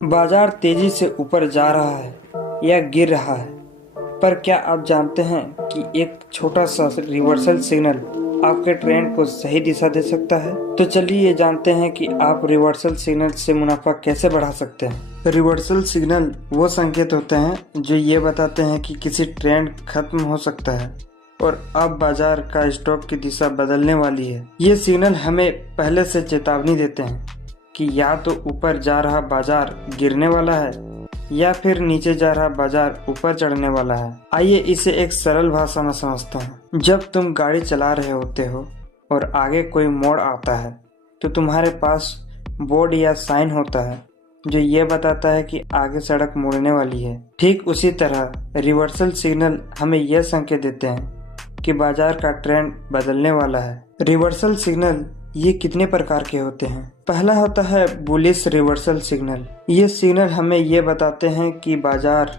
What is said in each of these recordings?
बाजार तेजी से ऊपर जा रहा है या गिर रहा है, पर क्या आप जानते हैं कि एक छोटा सा रिवर्सल सिग्नल आपके ट्रेंड को सही दिशा दे सकता है। तो चलिए ये जानते हैं कि आप रिवर्सल सिग्नल से मुनाफा कैसे बढ़ा सकते हैं। रिवर्सल सिग्नल वो संकेत होते हैं जो ये बताते हैं कि किसी ट्रेंड खत्म हो सकता है और अब बाजार का स्टॉक की दिशा बदलने वाली है। ये सिग्नल हमें पहले से चेतावनी देते हैं कि या तो ऊपर जा रहा बाजार गिरने वाला है या फिर नीचे जा रहा बाजार ऊपर चढ़ने वाला है। आइए इसे एक सरल भाषा में समझते हैं। जब तुम गाड़ी चला रहे होते हो और आगे कोई मोड़ आता है तो तुम्हारे पास बोर्ड या साइन होता है जो ये बताता है कि आगे सड़क मुड़ने वाली है। ठीक उसी तरह रिवर्सल सिग्नल हमें यह संकेत देते हैं कि बाजार का ट्रेंड बदलने वाला है। रिवर्सल सिग्नल ये कितने प्रकार के होते हैं। पहला होता है बुलिश रिवर्सल सिग्नल। ये सिग्नल हमें ये बताते हैं कि बाजार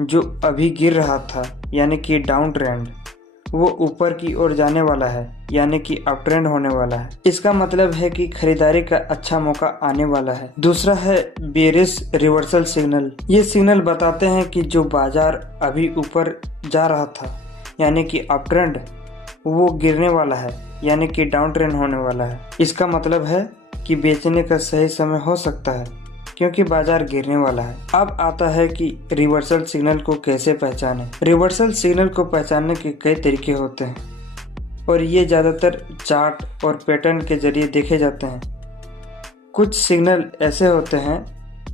जो अभी गिर रहा था यानी कि डाउन ट्रेंड, वो ऊपर की ओर जाने वाला है यानी कि अप ट्रेंड होने वाला है। इसका मतलब है कि खरीदारी का अच्छा मौका आने वाला है। दूसरा है बेरिश रिवर्सल सिग्नल। ये सिग्नल बताते हैं कि जो बाजार अभी ऊपर जा रहा था यानी कि अप ट्रेंड, वो गिरने वाला है यानी कि डाउन ट्रेंड होने वाला है। इसका मतलब है कि बेचने का सही समय हो सकता है क्योंकि बाजार गिरने वाला है। अब आता है कि रिवर्सल सिग्नल को कैसे पहचानें। रिवर्सल सिग्नल को पहचानने के कई तरीके होते हैं और ये ज़्यादातर चार्ट और पैटर्न के जरिए देखे जाते हैं। कुछ सिग्नल ऐसे होते हैं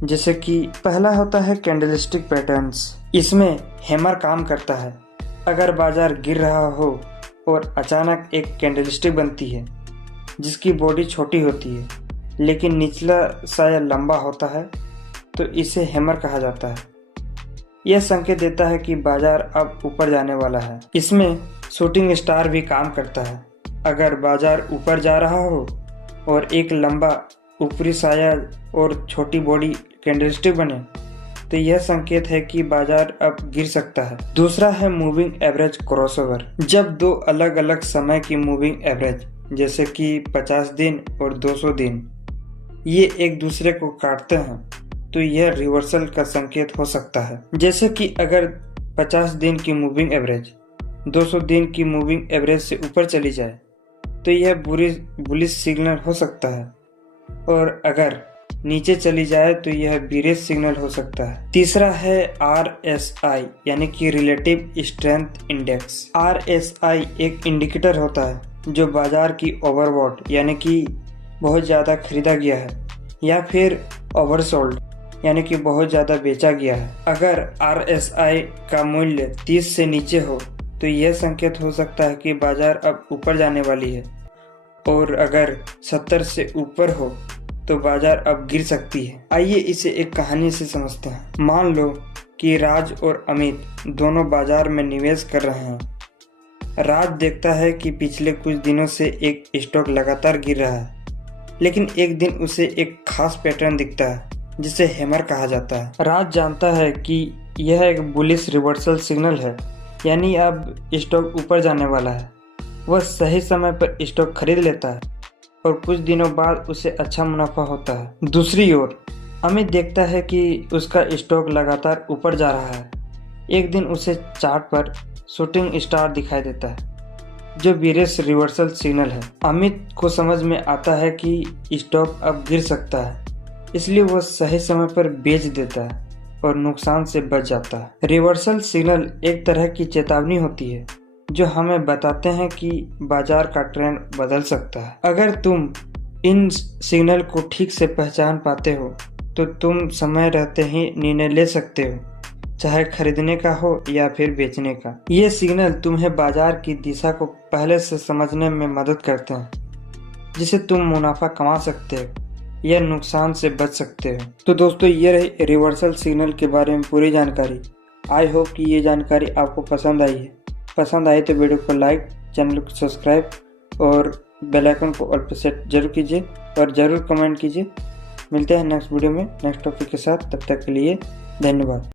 जैसे कि पहला होता है कैंडलस्टिक पैटर्न्स। इसमें हैमर काम करता है। अगर बाजार गिर रहा हो और अचानक एक कैंडलस्टिक बनती है जिसकी बॉडी छोटी होती है लेकिन निचला साया लंबा होता है तो इसे हैमर कहा जाता है। यह संकेत देता है कि बाजार अब ऊपर जाने वाला है। इसमें शूटिंग स्टार भी काम करता है। अगर बाजार ऊपर जा रहा हो और एक लंबा ऊपरी साया और छोटी बॉडी कैंडलस्टिक बने तो यह संकेत है कि बाजार अब गिर सकता है। दूसरा है मूविंग एवरेज क्रॉसओवर। जब दो अलग अलग समय की मूविंग एवरेज जैसे कि 50 दिन और 200 दिन ये एक दूसरे को काटते हैं तो यह रिवर्सल का संकेत हो सकता है। जैसे कि अगर 50 दिन की मूविंग एवरेज 200 दिन की मूविंग एवरेज से ऊपर चली जाए तो यह बुलिश सिग्नल हो सकता है और अगर नीचे चली जाए तो यह बेरिश सिग्नल हो सकता है। तीसरा है RSI यानी कि रिलेटिव स्ट्रेंथ इंडेक्स। RSI एक इंडिकेटर होता है जो बाजार की ओवरबॉट यानी कि बहुत ज़्यादा खरीदा गया है या फिर ओवरसोल्ड यानी कि बहुत ज़्यादा बेचा गया है। अगर RSI का मूल्य 30 से नीचे हो तो यह संकेत हो सकता है कि बाजार अब ऊपर जाने वाली है और अगर 70 से ऊपर हो तो बाजार अब गिर सकती है। आइए इसे एक कहानी से समझते हैं। मान लो कि राज और अमित दोनों बाजार में निवेश कर रहे हैं। राज देखता है कि पिछले कुछ दिनों से एक स्टॉक लगातार गिर रहा है, लेकिन एक दिन उसे एक खास पैटर्न दिखता है जिसे हैमर कहा जाता है। राज जानता है कि यह एक बुलिश रिवर्सल सिग्नल है यानी अब स्टॉक ऊपर जाने वाला है। वह सही समय पर स्टॉक खरीद लेता है और कुछ दिनों बाद उसे अच्छा मुनाफा होता है। दूसरी ओर अमित देखता है कि उसका स्टॉक लगातार ऊपर जा रहा है। एक दिन उसे चार्ट पर शूटिंग स्टार दिखाई देता है जो बेरिश रिवर्सल सिग्नल है। अमित को समझ में आता है कि स्टॉक अब गिर सकता है, इसलिए वह सही समय पर बेच देता है और नुकसान से बच जाता है। रिवर्सल सिग्नल एक तरह की चेतावनी होती है जो हमें बताते हैं कि बाजार का ट्रेंड बदल सकता है। अगर तुम इन सिग्नल को ठीक से पहचान पाते हो तो तुम समय रहते ही निर्णय ले सकते हो, चाहे खरीदने का हो या फिर बेचने का। ये सिग्नल तुम्हें बाजार की दिशा को पहले से समझने में मदद करते हैं, जिससे तुम मुनाफा कमा सकते हो या नुकसान से बच सकते हो। तो दोस्तों, ये रही रिवर्सल सिग्नल के बारे में पूरी जानकारी। आई होप कि ये जानकारी आपको पसंद आई है। पसंद आए तो वीडियो को लाइक, चैनल को सब्सक्राइब और बेल आइकन को ऑल पे सेट जरूर कीजिए और ज़रूर कमेंट कीजिए। मिलते हैं नेक्स्ट वीडियो में नेक्स्ट टॉपिक के साथ। तब तक के लिए धन्यवाद।